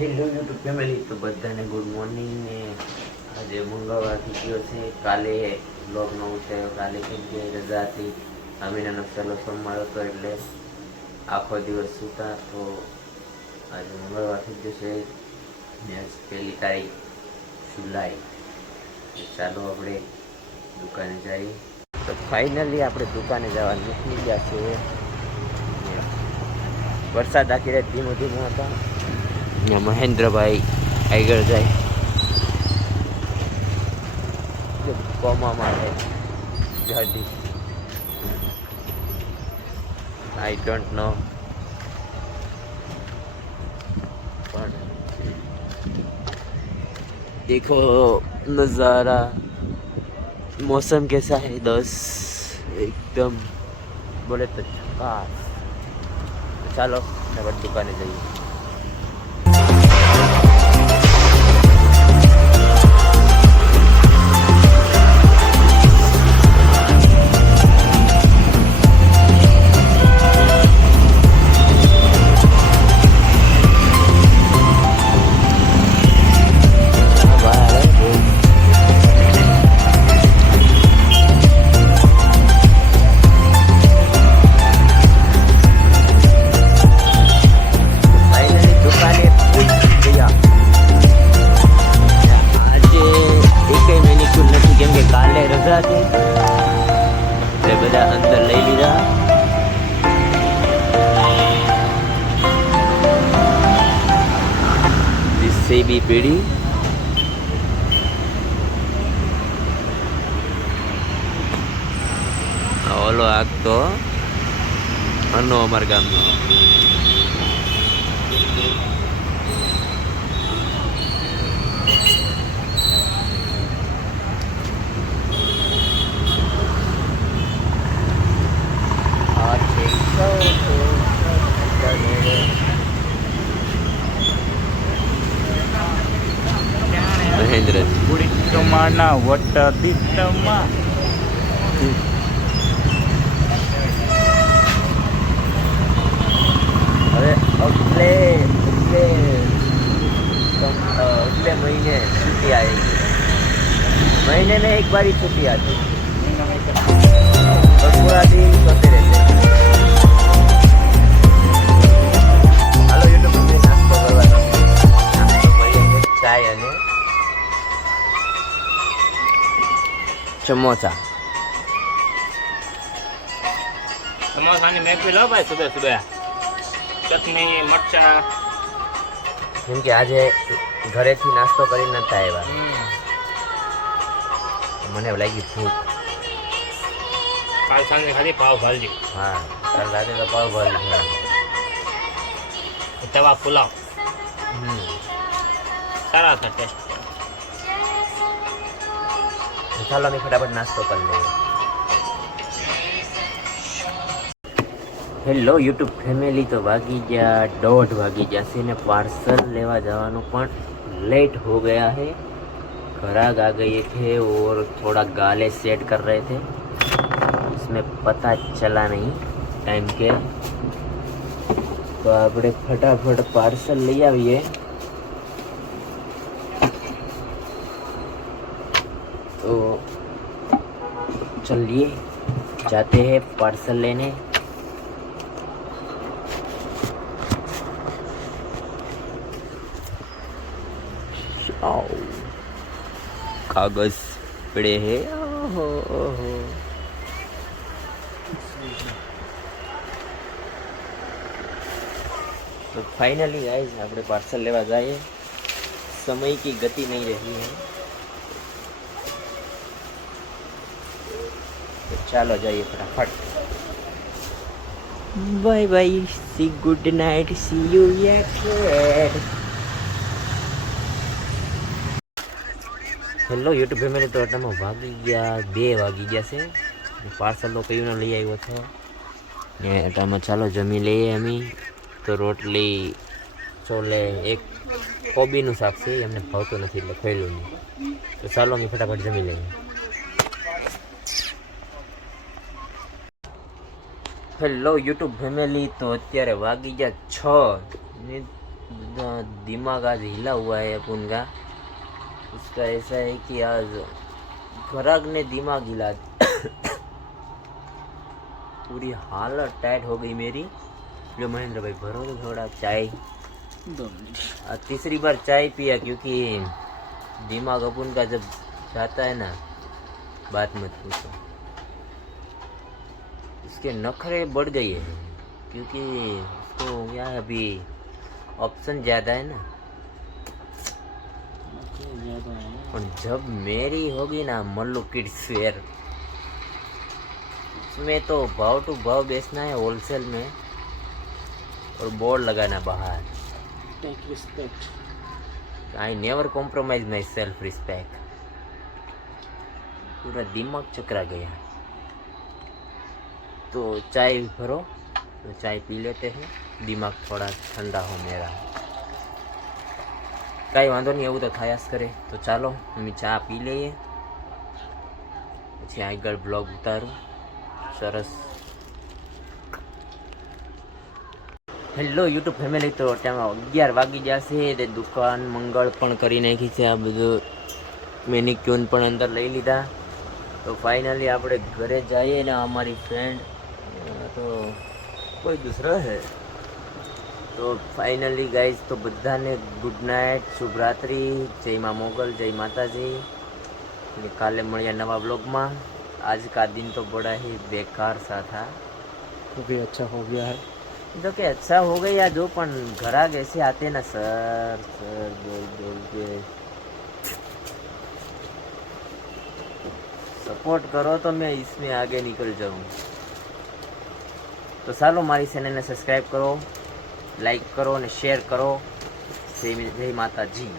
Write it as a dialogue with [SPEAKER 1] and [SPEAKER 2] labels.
[SPEAKER 1] Hello YouTube family તો બધાને good morning ને આજે મંગળવાર થઈ ગયો છે. કાલે બ્લોગ ન ઉઠાયો કાલે કેમ કે રજા હતી. અમીનાનો સહેલો સોમવાર હતો એટલે આખો દિવસ સૂતા. તો આજે મંગળવાર થઈ ગયો છે. આજ પહેલી તારીખ જુલાઈ. ચાલો આપણે દુકાને જઈએ. તો ફાઇનલી આપણે દુકાને જવા નીકળી ગયા છે વરસાદ આખી રાત ધીમો ધીમો હતો. અહીંયા મહેન્દ્રભાઈ આગળ જાય કોમામાં છે ગાડી આઈ ડોન્ટ નો પણ देखो नज़ारा मौसम कैसा है दोस्त एकदम बोले तो झकास ચાલો આપણે દુકાને જઈએ છે એટલે બધા અંદર લઈ લીધા. સેબી પેઢી ઓલો ઓલો આગતો અનો અમારા ગામનો.
[SPEAKER 2] ગામના વટદીઠમાં
[SPEAKER 1] હવે અગલે અગલે મહિને છૂટી આવી મહિને ને એક બારી છૂટી હતી સમોસા
[SPEAKER 2] સમોસાની મહેફિલ હો ભાઈ સુબહ સુબહ ચટણી મરચા
[SPEAKER 1] કેમ કે આજે ઘરેથી નાસ્તો કરીને નતા આવ્યા મને લાગી ભૂખ
[SPEAKER 2] કાલ સાંજે ખાલી પાવ ભાજી
[SPEAKER 1] હા કાલ રાતે તો પાવ ભાજી છે
[SPEAKER 2] તવા પુલાવ
[SPEAKER 1] હમ.
[SPEAKER 2] સારા હતા ટેસ્ટ
[SPEAKER 1] તો ચાલો અમે ફટાફટ નાસ્તો કરી લઈએ હેલો યુટ્યુબ ફેમિલી તો વાગી ગયા દોઢ વાગી ગયા છે ને पार्सल लेवा જવાનું પણ लेट हो गया है ग्राहक आ गए थे और थोड़ा गाले सेट कर रहे थे इसमें पता चला नहीं टाइम के તો આપણે ફટાફટ પાર્સલ લઈ આવીએ तो चलिए जाते हैं पार्सल लेने आओ कागज पड़े हैं ओहो ओहो तो फाइनली गाइस આપણે પાર્સલ લેવા જઈએ સમય की गति नहीं रही है ચાલો જઈએ ફટાફટ. Bye bye see good night see you yet hello YouTube family તો તમે વાગી ગયા બે વાગી ગયા છે. પાર્સલ તો કયું લઈ આવ્યો છો. ને તમે ચાલો જમી લઈએ અમે. તો રોટલી ચોલે એક કોબીનું શાક છે એમને ભાવતું નથી એટલે ખોયલું નહીં. તો ચાલો અમે ફટાફટ જમી લઈએ. હેલો યુટ્યુબ ફેમિલી તો અત્યારે વાગી ગયા છ ને द- दिमाग आज हिला हुआ है अपन का उसका ऐसा है कि आज घराक ने दिमाग हिला पूरी हालत टाइट हो गई मेरी जो महेंद्र भाई भरो तो थोड़ा चाय आज तीसरी बार चाय पिया क्योंकि दिमाग अपन का जब जाता है ना बात मत पूछो उसके नखरे बढ़ गई है क्योंकि उसको क्या है अभी ऑप्शन ज़्यादा है ना। और जब मेरी होगी ना मल्लू किड्स वेयर उसमें तो भाव टू भाव बेचना है होलसेल में और बोर्ड लगाना बाहर।
[SPEAKER 3] Take respect
[SPEAKER 1] I never compromise my self respect पूरा दिमाग चकरा गया। तो चाय भरो तो चाय पी लेते हैं दिमाग थोड़ा ठंडा हो मेरा કાંઈ વાંધો નહીં એવું તો થયા જ કરે તો ચાલો અમે ચા પી લઈએ પછી આગળ બ્લોગ ઉતારું સરસ હેલો યુટ્યુબ ફેમિલી તો અત્યારમાં અગિયાર વાગી જશે તે દુકાન મંગળ પણ કરી નાખી છે આ બધું મેનિક્યુન પણ અંદર લઈ લીધા તો ફાઇનલી આપણે ઘરે જઈએ ને અમારી ફ્રેન્ડ તો કોઈ દૂસરો હે તો ફાઇનલી ગાઈઝ તો બધાને ગુડ નાઇટ શુભરાત્રિ જય મા મોગલ જય માતાજી અને કાલે મળ્યા નવા બ્લોગમાં आज का दिन तो बड़ा ही बेकार सा था
[SPEAKER 3] वो भी अच्छा हो गया है
[SPEAKER 1] जो कि अच्छा हो गया जो पण घराक ऐसे आते ना सर सर बोल बोल के सपोर्ट करो तो मैं इसमें आगे निकल जाऊं તો ચાલો મારી ચેનલને સબસ્ક્રાઈબ કરો લાઈક કરો અને શેર કરો. જય માતાજી.